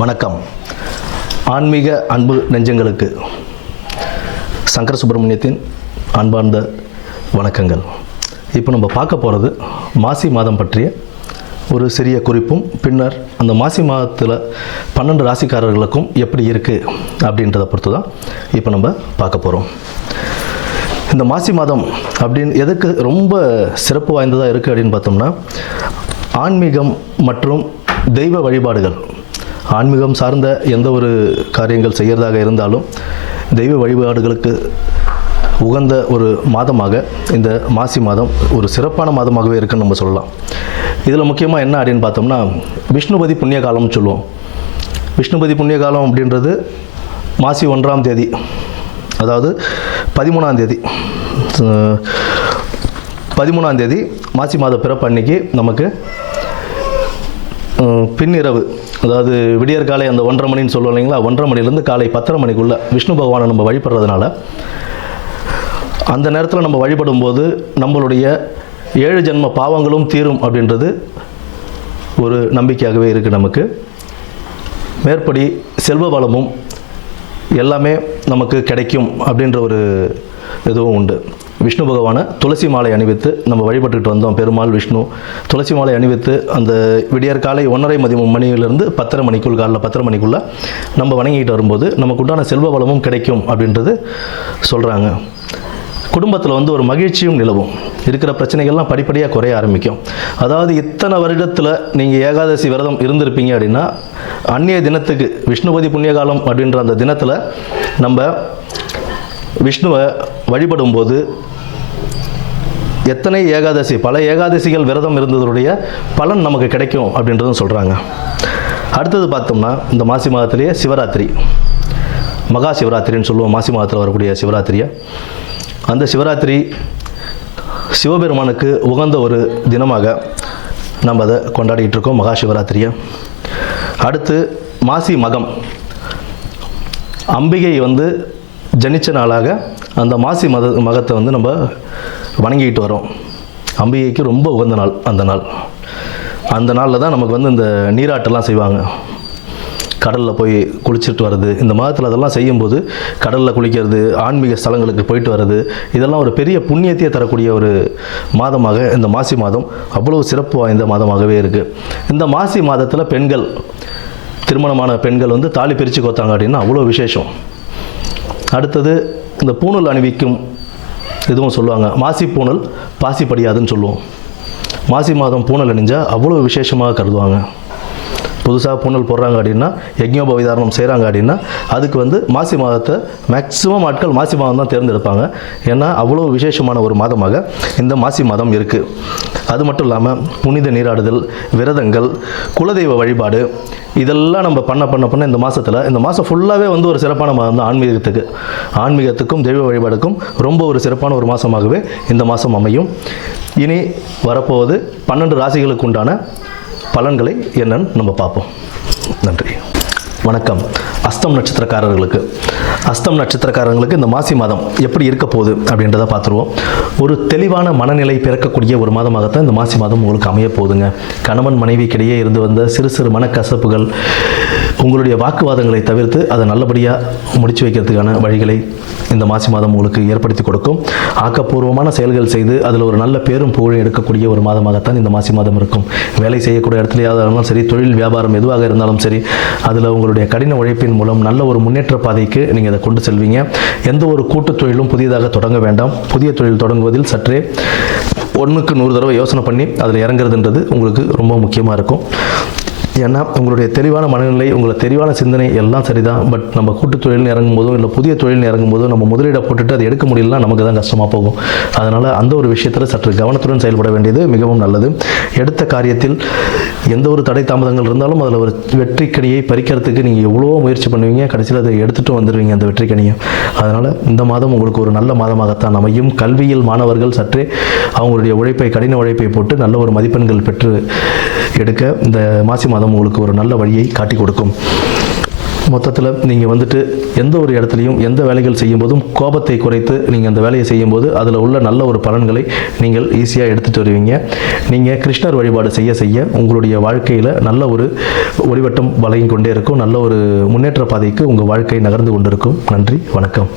வணக்கம். ஆன்மீக அன்பு நெஞ்சங்களுக்கு சங்கர சுப்பிரமணியத்தின் அன்பார்ந்த வணக்கங்கள். இப்போ நம்ம பார்க்க போகிறது மாசி மாதம் பற்றிய ஒரு சிறிய குறிப்பும், பின்னர் அந்த மாசி மாதத்தில் 12 ராசிக்காரர்களுக்கும் எப்படி இருக்குது அப்படின்றத பொறுத்து தான் இப்போ நம்ம பார்க்க போகிறோம். இந்த மாசி மாதம் அப்படின்னு எதுக்கு ரொம்ப சிறப்பு வாய்ந்ததாக இருக்குது அப்படின்னு பார்த்தோம்னா, ஆன்மீகம் மற்றும் தெய்வ வழிபாடுகள், ஆன்மீகம் சார்ந்த எந்த ஒரு காரியங்கள் செய்கிறதாக இருந்தாலும் தெய்வ வழிபாடுகளுக்கு உகந்த ஒரு மாதமாக இந்த மாசி மாதம் ஒரு சிறப்பான மாதமாகவே இருக்குன்னு நம்ம சொல்லலாம். இதில் முக்கியமாக என்ன அப்படின்னு பார்த்தோம்னா, விஷ்ணுபதி புண்ணிய காலம்னு சொல்லுவோம். விஷ்ணுபதி புண்ணிய காலம் அப்படின்றது மாசி 1ஆம் தேதி, அதாவது 13ஆம் தேதி மாசி மாத பிறப்பு அன்னைக்கு நமக்கு பின்னிரவு, அதாவது விடியற்காலை அந்த 1:30 மணின்னு சொல்லுவோம் இல்லைங்களா, 1:30 மணிலேருந்து காலை 10:30 மணிக்குள்ளே விஷ்ணு பகவானை நம்ம வழிபடுறதுனால அந்த நேரத்தில் நம்ம வழிபடும் போது நம்மளுடைய 7 ஜென்ம பாவங்களும் தீரும் அப்படின்றது ஒரு நம்பிக்கையாகவே இருக்குது நமக்கு. மேற்படி செல்வ வளமும் எல்லாமே நமக்கு கிடைக்கும் அப்படின்ற ஒரு இதுவும் உண்டு. விஷ்ணு பகவானை துளசி மாலை அணிவித்து நம்ம வழிபட்டுக்கிட்டு வந்தோம். பெருமாள் விஷ்ணு துளசி மாலை அணிவித்து அந்த விடியற்காலை 1:30 மணியிலிருந்து 10:30 மணிக்குள், காலைல 10:30 மணிக்குள்ளே நம்ம வணங்கிட்டு வரும்போது நமக்கு உண்டான செல்வ வளமும் கிடைக்கும் அப்படின்றது சொல்கிறாங்க. குடும்பத்தில் ஒரு மகிழ்ச்சியும் நிலவும், இருக்கிற பிரச்சனைகள்லாம் படிப்படியாக குறைய ஆரம்பிக்கும். அதாவது இத்தனை வருடத்தில் நீங்கள் ஏகாதசி விரதம் இருந்திருப்பீங்க அப்படின்னா, அந்நிய தினத்துக்கு விஷ்ணுபதி புண்ணியகாலம் அப்படின்ற அந்த தினத்தில் நம்ம விஷ்ணுவை வழிபடும் போது எத்தனை ஏகாதசி, பல ஏகாதசிகள் விரதம் இருந்ததுடைய பலன் நமக்கு கிடைக்கும் அப்படின்றதும் சொல்கிறாங்க. அடுத்தது பார்த்தோம்னா, இந்த மாசி மாதத்திலேயே சிவராத்திரி, மகா சிவராத்திரின்னு சொல்லுவோம். மாசி மாதத்தில் வரக்கூடிய சிவராத்திரியை, அந்த சிவராத்திரி சிவபெருமானுக்கு உகந்த ஒரு தினமாக நம்ம அதை கொண்டாடிக்கிட்டு இருக்கோம், மகா சிவராத்திரியை. அடுத்து மாசி மகம், அம்பிகை ஜனிச்ச நாளாக அந்த மாசி மகத்தை நம்ம வணங்கிக்கிட்டு வரோம். அம்பிகைக்கு ரொம்ப உகந்த நாள் அந்த நாளில் தான் நமக்கு இந்த நீராட்டெல்லாம் செய்வாங்க. கடலில் போய் குளிச்சுட்டு வர்றது, இந்த மாதத்தில் அதெல்லாம் செய்யும்போது கடலில் குளிக்கிறது, ஆன்மீக ஸ்தலங்களுக்கு போயிட்டு வர்றது, இதெல்லாம் ஒரு பெரிய புண்ணியத்தையே தரக்கூடிய ஒரு மாதமாக இந்த மாசி மாதம் அவ்வளோ சிறப்பு வாய்ந்த மாதமாகவே இருக்குது. இந்த மாசி மாதத்தில் பெண்கள், திருமணமான பெண்கள் தாலி பிரித்து கோத்தாங்க அப்படின்னா அவ்வளோ விசேஷம். அடுத்தது இந்த பூணல் அணிவிக்கும் இதுவும் சொல்லுவாங்க. மாசி பூணல் பாசி படியாதுன்னு சொல்லுவோம். மாசி மாதம் பூணல் அணிஞ்சால் அவ்வளோ விசேஷமாக கருதுவாங்க. புதுசாக பூணல் போடுறாங்க அப்படின்னா, யஜ்ஞோபவிதாரணம் செய்கிறாங்க அப்படின்னா, அதுக்கு மாசி மாதத்தை மேக்ஸிமம் ஆட்கள் மாசி மாதம் தான் தேர்ந்தெடுப்பாங்க. ஏன்னா அவ்வளோ விசேஷமான ஒரு மாதமாக இந்த மாசி மாதம் இருக்குது. அது மட்டும் இல்லாமல் புனித நீராடுதல், விரதங்கள், குலதெய்வ வழிபாடு, இதெல்லாம் நம்ம பண்ண இந்த மாதத்தில், இந்த மாதம் ஃபுல்லாகவே ஒரு சிறப்பான மாதம் தான். ஆன்மீகத்துக்கும் தெய்வ வழிபாடுக்கும் ரொம்ப ஒரு சிறப்பான ஒரு மாதமாகவே இந்த மாதம் அமையும். இனி வரப்போவது 12 ராசிகளுக்கு உண்டான பலன்களை என்னன்னு நம்ம பார்ப்போம். நன்றி, வணக்கம். அஸ்தம் நட்சத்திரக்காரர்களுக்கு இந்த மாசி மாதம் எப்படி இருக்க போகுது அப்படின்றத பார்த்துருவோம். ஒரு தெளிவான மனநிலை பிறக்கக்கூடிய ஒரு மாதமாகத்தான் இந்த மாசி மாதம் உங்களுக்கு அமைய போகுதுங்க. கணவன் மனைவிக்கிடையே இருந்து வந்த சிறு மனக்கசப்புகள், உங்களுடைய வாக்குவாதங்களை தவிர்த்து அதை நல்லபடியாக முடிச்சு வைக்கிறதுக்கான வழிகளை இந்த மாசி மாதம் உங்களுக்கு ஏற்படுத்தி கொடுக்கும். ஆக்கப்பூர்வமான செயல்கள் செய்து அதில் ஒரு நல்ல பேரும் புகழும் எடுக்கக்கூடிய ஒரு மாதமாகத்தான் இந்த மாசி மாதம் இருக்கும். வேலை செய்யக்கூடிய இடத்துலையாவது இருந்தாலும் சரி, தொழில் வியாபாரம் எதுவாக இருந்தாலும் சரி, அதில் உங்களுடைய கடின உழைப்பின் மூலம் நல்ல ஒரு முன்னேற்ற பாதைக்கு நீங்கள் அதை கொண்டு செல்வீங்க. எந்த ஒரு கூட்டு தொழிலும் புதியதாக தொடங்க வேண்டாம். புதிய தொழில் தொடங்குவதில் சற்றே 1க்கு 100 தடவை யோசனை பண்ணி அதில் இறங்குறதுன்றது உங்களுக்கு ரொம்ப முக்கியமாக இருக்கும். ஏன்னா உங்களுடைய தெளிவான மனநிலை, உங்களை தெளிவான சிந்தனை எல்லாம் சரிதான். பட் நம்ம கூட்டு தொழில்னு இறங்கும் போதும் இல்லை புதிய தொழில்னு இறங்கும் போதும் நம்ம முதலீடை போட்டுட்டு அதை எடுக்க முடியலன்னா நமக்கு தான் கஷ்டமாக போகும். அதனால் அந்த ஒரு விஷயத்தில் சற்று கவனத்துடன் செயல்பட வேண்டியது மிகவும் நல்லது. எடுத்த காரியத்தில் எந்த ஒரு தடை தாமதங்கள் இருந்தாலும் அதில் ஒரு வெற்றிக்கனியை பறிக்கிறதுக்கு நீங்கள் எவ்வளோ முயற்சி பண்ணுவீங்க, கடைசியில் அதை எடுத்துகிட்டு வந்துடுவீங்க அந்த வெற்றிக்கனியை. அதனால் இந்த மாதம் உங்களுக்கு ஒரு நல்ல மாதமாகத்தான் அமையும். கல்வியில் மாணவர்கள் சற்றே அவங்களுடைய கடின உழைப்பை போட்டு நல்ல ஒரு மதிப்பெண்கள் பெற்று எடுக்க இந்த மாசி மாதம் உங்களுக்கு ஒரு நல்ல வழியை காட்டி கொடுக்கும். மொத்தத்தில் நீங்கள் வந்துட்டு எந்த ஒரு இடத்துலையும் எந்த வேலைகள் செய்யும்போதும் கோபத்தை குறைத்து நீங்கள் அந்த வேலையை செய்யும்போது அதில் உள்ள நல்ல ஒரு பலன்களை நீங்கள் ஈஸியாக எடுத்துகிட்டு வருவீங்க. நீங்கள் கிருஷ்ணர் வழிபாடு செய்ய செய்ய உங்களுடைய வாழ்க்கையில் நல்ல ஒரு ஒளிவட்டம் வளையும் கொண்டே இருக்கும். நல்ல ஒரு முன்னேற்ற பாதைக்கு உங்கள் வாழ்க்கை நகர்ந்து கொண்டிருக்கும். நன்றி, வணக்கம்.